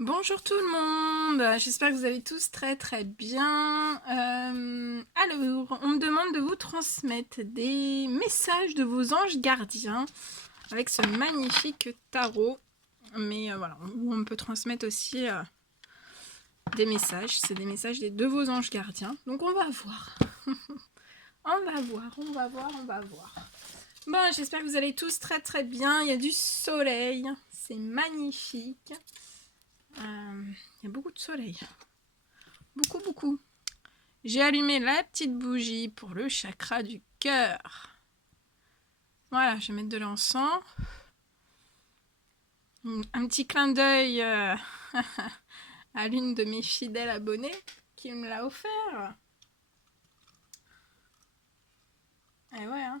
Bonjour tout le monde, j'espère que vous allez tous très bien. Alors, on me demande de vous transmettre des messages de vos anges gardiens avec ce magnifique tarot. Mais voilà, on peut transmettre aussi des messages, c'est des messages de vos anges gardiens. Donc on va voir. on va voir. Bon, j'espère que vous allez tous très bien. Il y a du soleil, c'est magnifique. Il y a beaucoup de soleil. Beaucoup. J'ai allumé la petite bougie pour le chakra du cœur. Voilà, je vais mettre de l'encens. Un petit clin d'œil à l'une de mes fidèles abonnées qui me l'a offert. Et ouais, hein.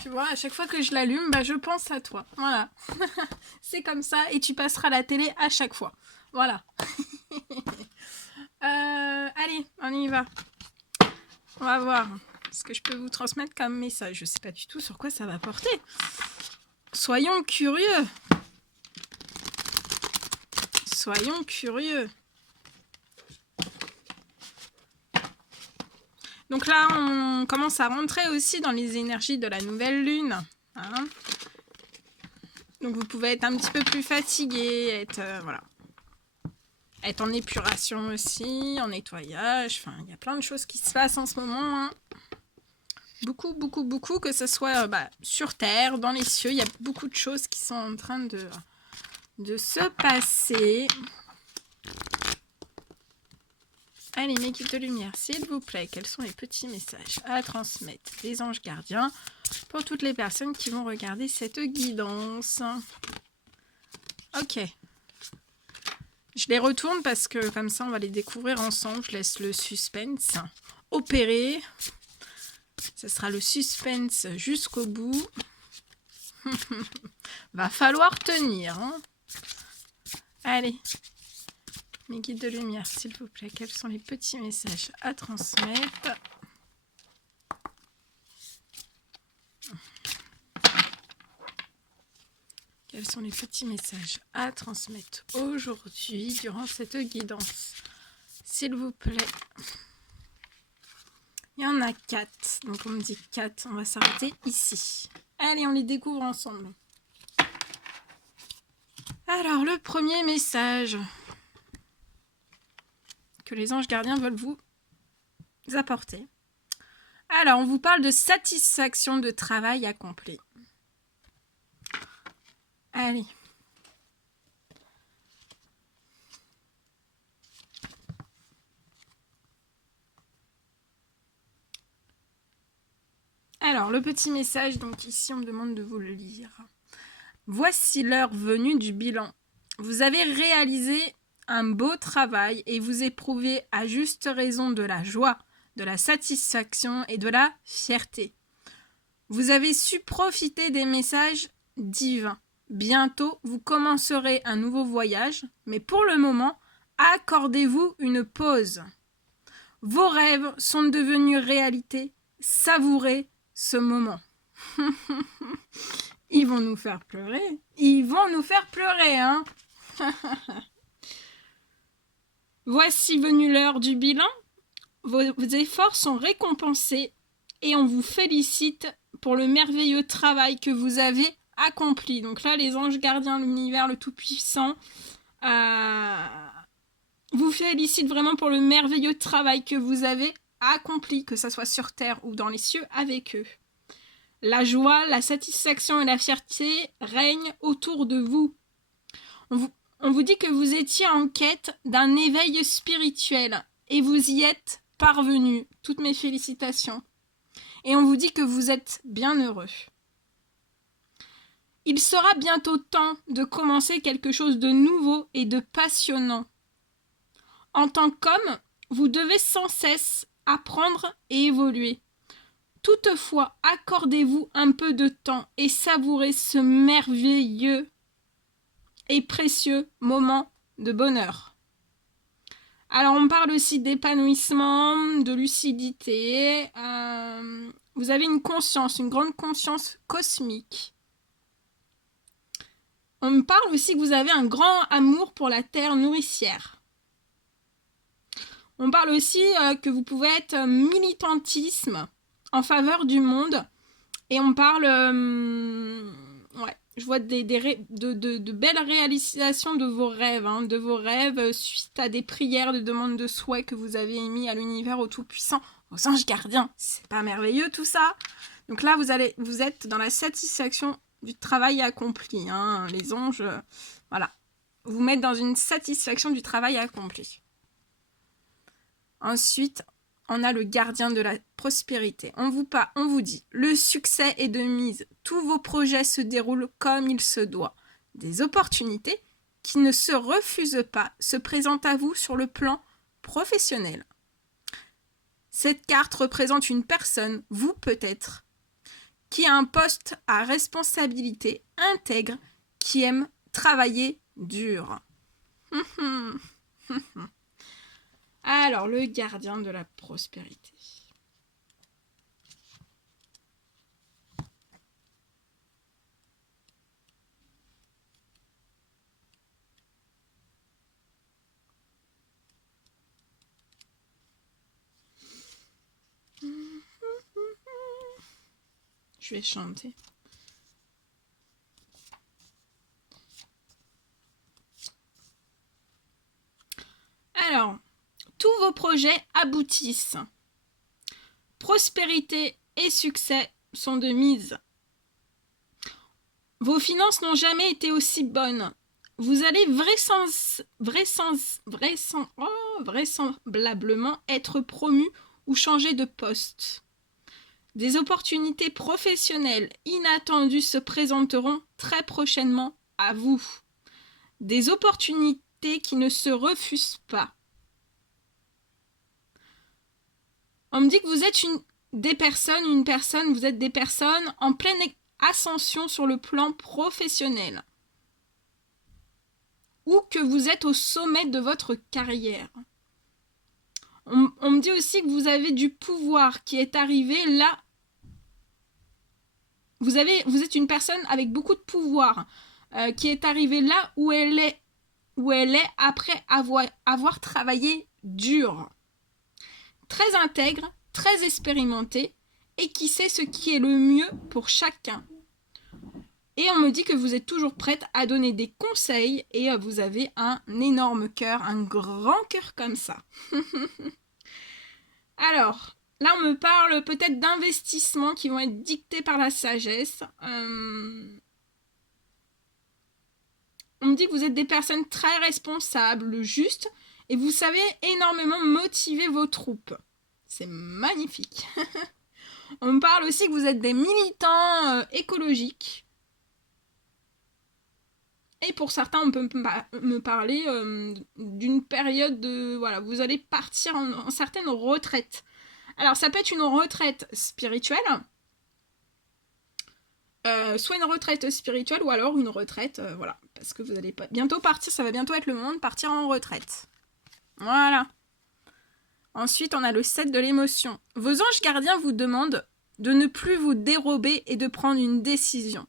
Tu vois, à chaque fois que je l'allume, je pense à toi. Voilà. C'est comme ça et tu passeras la télé à chaque fois. Voilà. Allez, on y va. On va voir ce que je peux vous transmettre comme message. Je sais pas du tout sur quoi ça va porter. Soyons curieux. Soyons curieux. Donc là, on commence à rentrer aussi dans les énergies de la nouvelle lune. Hein. Donc vous pouvez être un petit peu plus fatigué, être voilà, être en épuration aussi, en nettoyage. Enfin, il y a plein de choses qui se passent en ce moment. Hein. Beaucoup, que ce soit sur Terre, dans les cieux. Il y a beaucoup de choses qui sont en train de se passer. Allez, mes guides de lumière, s'il vous plaît, quels sont les petits messages à transmettre des anges gardiens pour toutes les personnes qui vont regarder cette guidance? Ok. Je les retourne parce que comme ça, on va les découvrir ensemble. Je laisse le suspense opérer. Ce sera le suspense jusqu'au bout. Va falloir tenir. Hein. Allez. Mes guides de lumière, s'il vous plaît, quels sont les petits messages à transmettre? Quels sont les petits messages à transmettre aujourd'hui durant cette guidance? S'il vous plaît. Il y en a 4, donc on me dit 4, on va s'arrêter ici. Allez, on les découvre ensemble. Alors, le premier message que les anges gardiens veulent vous apporter. Alors, on vous parle de satisfaction de travail accompli. Allez. Alors, le petit message, donc ici, on me demande de vous le lire. Voici l'heure venue du bilan. Vous avez réalisé un beau travail et vous éprouvez à juste raison de la joie, de la satisfaction et de la fierté. Vous avez su profiter des messages divins. Bientôt, vous commencerez un nouveau voyage, mais pour le moment, accordez-vous une pause. Vos rêves sont devenus réalité. Savourez ce moment. Ils vont nous faire pleurer. Ils vont nous faire pleurer, hein. Voici venue l'heure du bilan. Vos efforts sont récompensés et on vous félicite pour le merveilleux travail que vous avez accompli. Donc là, les anges gardiens de l'univers, le Tout-Puissant, vous félicitent vraiment pour le merveilleux travail que vous avez accompli, que ce soit sur Terre ou dans les cieux avec eux. La joie, la satisfaction et la fierté règnent autour de vous. On vous dit que vous étiez en quête d'un éveil spirituel et vous y êtes parvenu. Toutes mes félicitations. Et on vous dit que vous êtes bien heureux. Il sera bientôt temps de commencer quelque chose de nouveau et de passionnant. En tant qu'homme, vous devez sans cesse apprendre et évoluer. Toutefois, accordez-vous un peu de temps et savourez ce merveilleux et précieux moment de bonheur. Alors, on parle aussi d'épanouissement, de lucidité. Vous avez une conscience, une grande conscience cosmique. On me parle aussi que vous avez un grand amour pour la terre nourricière. On parle aussi que vous pouvez être militantisme en faveur du monde. Et on parle... ouais, je vois de belles réalisations de vos rêves. Hein, de vos rêves suite à des prières, de demandes de souhaits que vous avez émis à l'univers, au Tout-Puissant, aux anges gardiens. C'est pas merveilleux tout ça? Donc là, vous êtes dans la satisfaction du travail accompli. Hein, les anges, voilà. Vous mettent dans une satisfaction du travail accompli. Ensuite, on a le gardien de la prospérité. On vous dit, le succès est de mise. Tous vos projets se déroulent comme il se doit. Des opportunités qui ne se refusent pas se présentent à vous sur le plan professionnel. Cette carte représente une personne, vous peut-être, qui a un poste à responsabilité intègre, qui aime travailler dur. Alors, le gardien de la prospérité. Je vais chanter. Alors, tous vos projets aboutissent. Prospérité et succès sont de mise. Vos finances n'ont jamais été aussi bonnes. Vous allez vraisemblablement être promu ou changer de poste. Des opportunités professionnelles inattendues se présenteront très prochainement à vous. Des opportunités qui ne se refusent pas. On me dit que vous êtes vous êtes des personnes en pleine ascension sur le plan professionnel. Ou que vous êtes au sommet de votre carrière. On me dit aussi que vous avez du pouvoir qui est arrivé là. Vous êtes une personne avec beaucoup de pouvoir qui est arrivée là où elle est après avoir travaillé dur. Très intègre, très expérimenté et qui sait ce qui est le mieux pour chacun. Et on me dit que vous êtes toujours prête à donner des conseils et vous avez un énorme cœur, un grand cœur comme ça. Alors, là on me parle peut-être d'investissements qui vont être dictés par la sagesse. On me dit que vous êtes des personnes très responsables, justes, et vous savez énormément motiver vos troupes. C'est magnifique. On me parle aussi que vous êtes des militants écologiques. Et pour certains, on peut me parler d'une période de... Voilà, vous allez partir en certaines retraites. Alors, ça peut être une retraite spirituelle, soit une retraite spirituelle, ou alors une retraite, voilà. Parce que vous allez bientôt partir, ça va bientôt être le moment de partir en retraite. Voilà. Ensuite, on a le 7 de l'émotion. Vos anges gardiens vous demandent de ne plus vous dérober et de prendre une décision.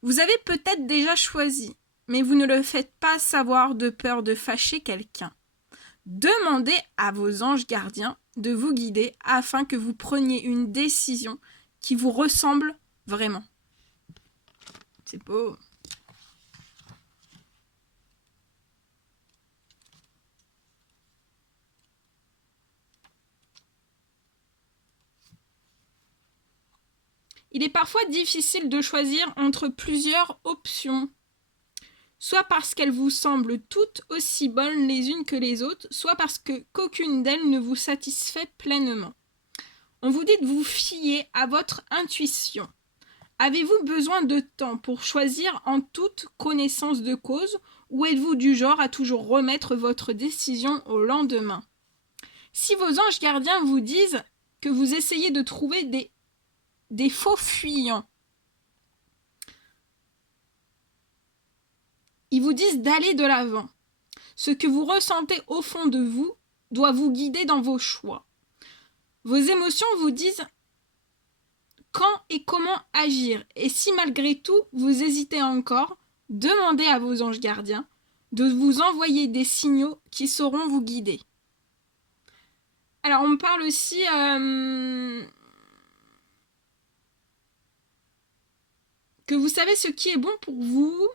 Vous avez peut-être déjà choisi, mais vous ne le faites pas savoir de peur de fâcher quelqu'un. Demandez à vos anges gardiens de vous guider afin que vous preniez une décision qui vous ressemble vraiment. C'est beau. Il est parfois difficile de choisir entre plusieurs options, soit parce qu'elles vous semblent toutes aussi bonnes les unes que les autres, soit parce qu'aucune d'elles ne vous satisfait pleinement. On vous dit de vous fier à votre intuition. Avez-vous besoin de temps pour choisir en toute connaissance de cause, ou êtes-vous du genre à toujours remettre votre décision au lendemain? Si vos anges gardiens vous disent que vous essayez de trouver des faux fuyants, ils vous disent d'aller de l'avant. Ce que vous ressentez au fond de vous doit vous guider dans vos choix. Vos émotions vous disent quand et comment agir. Et si malgré tout, vous hésitez encore, Demandez à vos anges gardiens de vous envoyer des signaux qui sauront vous guider. Alors, on me parle aussi que vous savez ce qui est bon pour vous.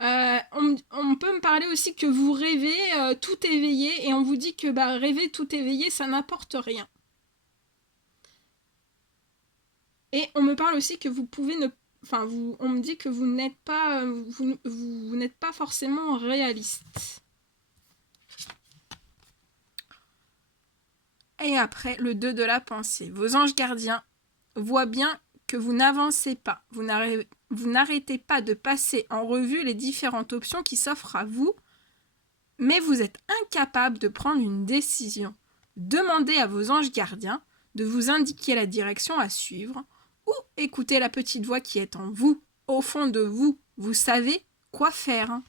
On peut me parler aussi que vous rêvez tout éveillé et on vous dit que rêver tout éveillé, ça n'apporte rien. Et on me parle aussi que vous pouvez ne... Enfin, on me dit que vous n'êtes pas, vous n'êtes pas forcément réaliste. Et après, le 2 de la pensée. Vos anges gardiens voient bien que vous n'avancez pas. Vous n'arrêtez pas de passer en revue les différentes options qui s'offrent à vous, mais vous êtes incapable de prendre une décision. Demandez à vos anges gardiens de vous indiquer la direction à suivre ou écoutez la petite voix qui est en vous, au fond de vous. Vous savez quoi faire.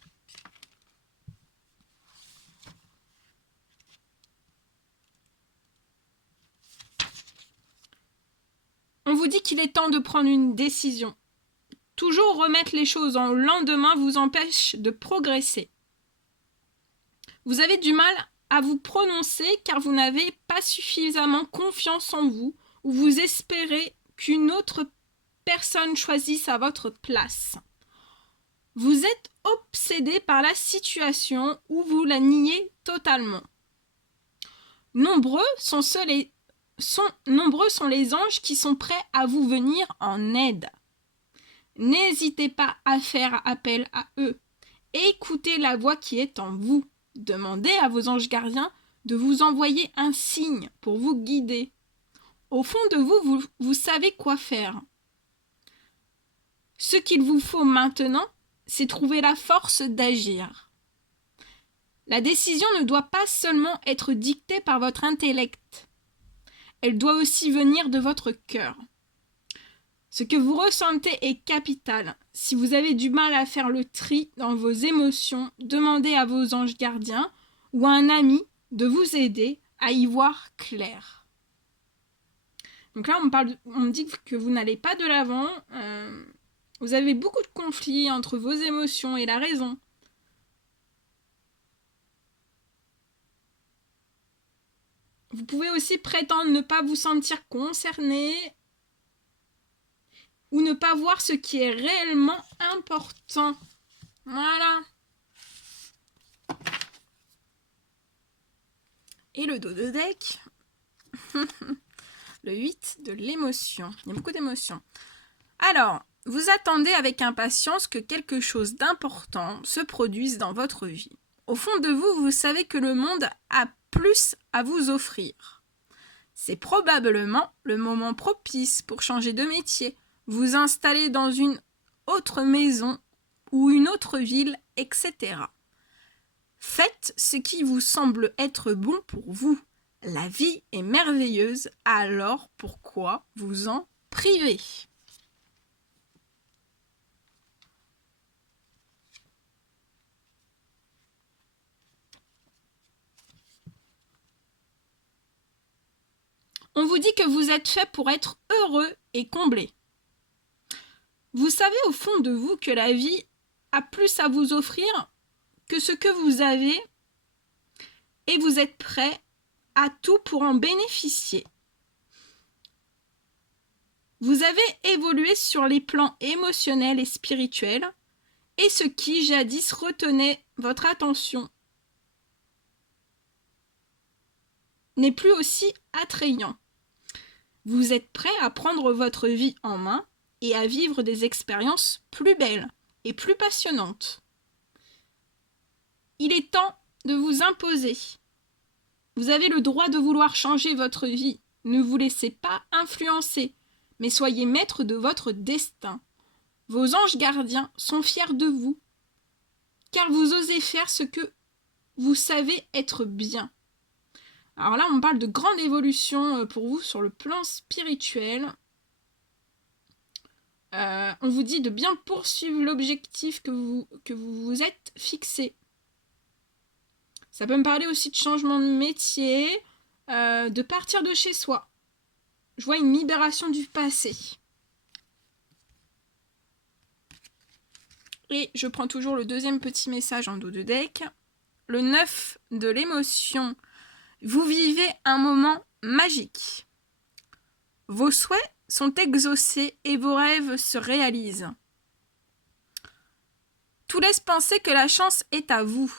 On vous dit qu'il est temps de prendre une décision. Toujours remettre les choses en lendemain vous empêche de progresser. Vous avez du mal à vous prononcer car vous n'avez pas suffisamment confiance en vous ou vous espérez qu'une autre personne choisisse à votre place. Vous êtes obsédé par la situation ou vous la niez totalement. Nombreux sont les anges qui sont prêts à vous venir en aide. N'hésitez pas à faire appel à eux. Écoutez la voix qui est en vous. Demandez à vos anges gardiens de vous envoyer un signe pour vous guider. Au fond de vous, vous savez quoi faire. Ce qu'il vous faut maintenant, c'est trouver la force d'agir. La décision ne doit pas seulement être dictée par votre intellect. Elle doit aussi venir de votre cœur. Ce que vous ressentez est capital. Si vous avez du mal à faire le tri dans vos émotions, demandez à vos anges gardiens ou à un ami de vous aider à y voir clair. Donc là, on me dit que vous n'allez pas de l'avant. Vous avez beaucoup de conflits entre vos émotions et la raison. Vous pouvez aussi prétendre ne pas vous sentir concerné ou ne pas voir ce qui est réellement important. Voilà. Et le dos de deck, le 8 de l'émotion. Il y a beaucoup d'émotions. Alors, vous attendez avec impatience que quelque chose d'important se produise dans votre vie. Au fond de vous, vous savez que le monde a plus à vous offrir. C'est probablement le moment propice pour changer de métier, vous installer dans une autre maison ou une autre ville, etc. Faites ce qui vous semble être bon pour vous. La vie est merveilleuse, alors pourquoi vous en priver ? On vous dit que vous êtes fait pour être heureux et comblé. Vous savez au fond de vous que la vie a plus à vous offrir que ce que vous avez et vous êtes prêt à tout pour en bénéficier. Vous avez évolué sur les plans émotionnels et spirituels et ce qui jadis retenait votre attention n'est plus aussi attrayant. Vous êtes prêt à prendre votre vie en main et à vivre des expériences plus belles et plus passionnantes. Il est temps de vous imposer. Vous avez le droit de vouloir changer votre vie. Ne vous laissez pas influencer, mais soyez maître de votre destin. Vos anges gardiens sont fiers de vous, car vous osez faire ce que vous savez être bien. Alors là, on parle de grande évolution pour vous sur le plan spirituel. On vous dit de bien poursuivre l'objectif que vous vous êtes fixé. Ça peut me parler aussi de changement de métier, de partir de chez soi. Je vois une libération du passé. Et je prends toujours le deuxième petit message en dos de deck. Le 9 de l'émotion. Vous vivez un moment magique. Vos souhaits sont exaucés et vos rêves se réalisent. Tout laisse penser que la chance est à vous.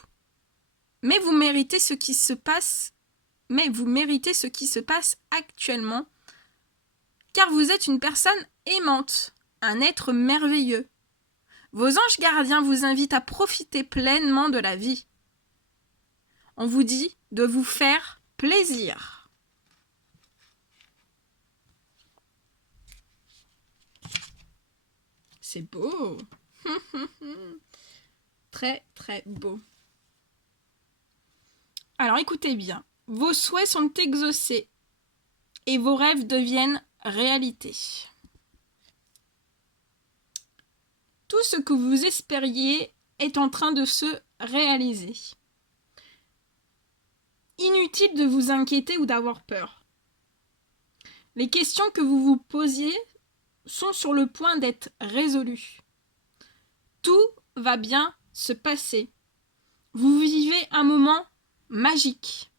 Mais vous méritez ce qui se passe actuellement, car vous êtes une personne aimante, un être merveilleux. Vos anges gardiens vous invitent à profiter pleinement de la vie. On vous dit de vous faire plaisir. C'est beau. Très très beau. Alors écoutez bien, vos souhaits sont exaucés et vos rêves deviennent réalité. Tout ce que vous espériez est en train de se réaliser. Inutile de vous inquiéter ou d'avoir peur. Les questions que vous vous posiez sont sur le point d'être résolues. Tout va bien se passer. Vous vivez un moment magique.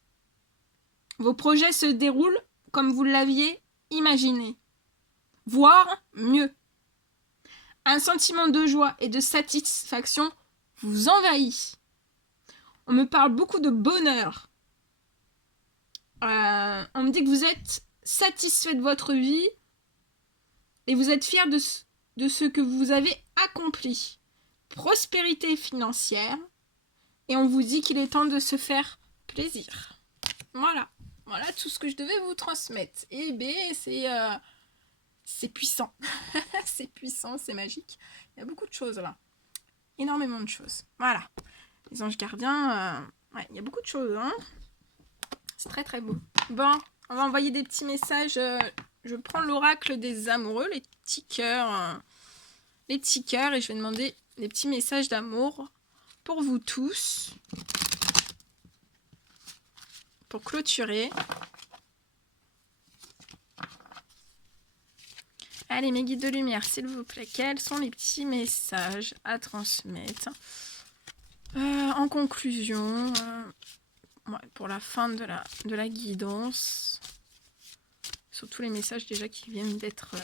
Vos projets se déroulent comme vous l'aviez imaginé, voire mieux. Un sentiment de joie et de satisfaction vous envahit. On me parle beaucoup de bonheur. On me dit que vous êtes satisfait de votre vie et vous êtes fier de ce que vous avez accompli. Prospérité financière. Et on vous dit qu'il est temps de se faire plaisir. Voilà. Voilà tout ce que je devais vous transmettre. Et bien, c'est puissant. C'est puissant, c'est magique. Il y a beaucoup de choses là. Énormément de choses. Voilà. Les anges gardiens, ouais, il y a beaucoup de choses. Hein. C'est très très beau. Bon, on va envoyer des petits messages. Je prends l'oracle des amoureux, les petits cœurs. Les petits cœurs. Et je vais demander des petits messages d'amour pour vous tous. Pour clôturer. Allez, mes guides de lumière, s'il vous plaît, quels sont les petits messages à transmettre en conclusion, ouais, pour la fin de la guidance, surtout les messages déjà qui viennent d'être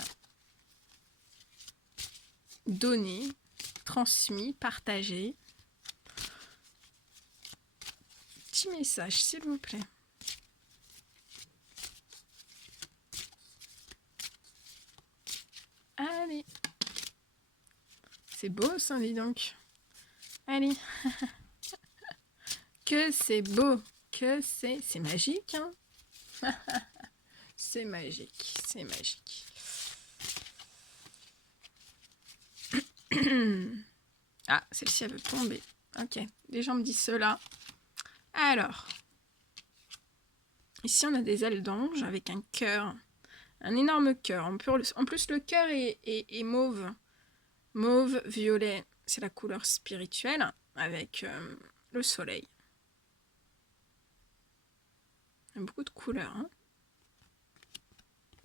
donnés, transmis, partagés. Petit message, s'il vous plaît. Allez. C'est beau ça, dis donc. Allez. Que c'est beau. Que c'est magique, hein. C'est magique. C'est magique. Ah, celle-ci, elle veut tomber. Ok. Les gens me disent cela. Alors. Ici, on a des ailes d'ange avec un cœur. Un énorme cœur. En plus, le cœur est mauve. Mauve, violet, c'est la couleur spirituelle avec le soleil. Il y a beaucoup de couleurs. Hein.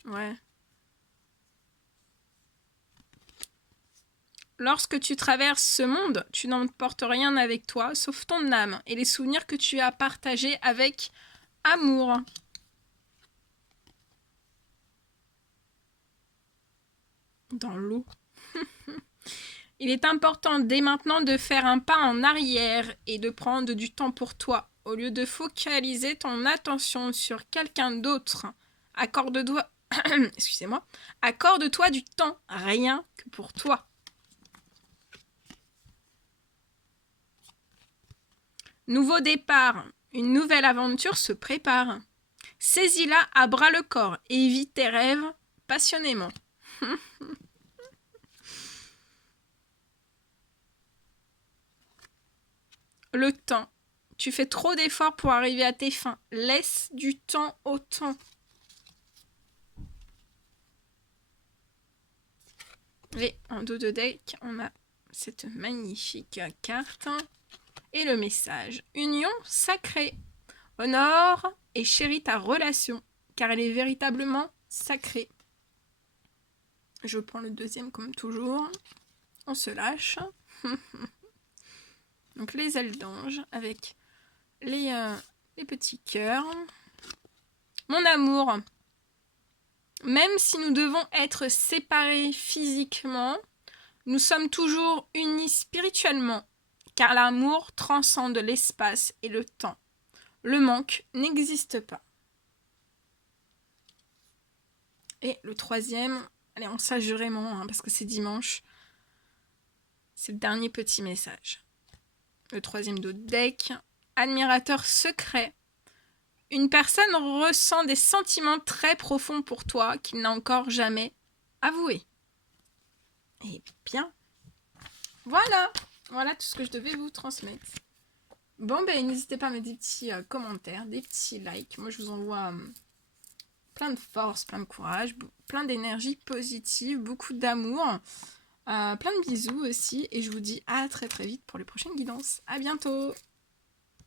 Ouais. Lorsque tu traverses ce monde, tu n'emportes rien avec toi, sauf ton âme et les souvenirs que tu as partagés avec amour. Dans l'eau. Il est important dès maintenant de faire un pas en arrière et de prendre du temps pour toi. Au lieu de focaliser ton attention sur quelqu'un d'autre, accorde-toi du temps, rien que pour toi. Nouveau départ, une nouvelle aventure se prépare. Saisis-la à bras le corps et vis tes rêves passionnément. Le temps. Tu fais trop d'efforts pour arriver à tes fins. Laisse du temps au temps. Et en dos de deck, on a cette magnifique carte. Et le message. Union sacrée. Honore et chéris ta relation, car elle est véritablement sacrée. Je prends le deuxième comme toujours. On se lâche. Donc les ailes d'ange avec les petits cœurs. Mon amour, même si nous devons être séparés physiquement, nous sommes toujours unis spirituellement, car l'amour transcende l'espace et le temps. Le manque n'existe pas. Et le troisième, allez, on sache vraiment, parce que c'est dimanche, c'est le dernier petit message. Le troisième de deck, admirateur secret. Une personne ressent des sentiments très profonds pour toi qu'il n'a encore jamais avoués. Eh bien, voilà tout ce que je devais vous transmettre. Bon, ben n'hésitez pas à mettre des petits commentaires, des petits likes. Moi, je vous envoie plein de force, plein de courage, plein d'énergie positive, beaucoup d'amour, plein de bisous aussi. Et je vous dis à très très vite pour les prochaines guidances. À bientôt!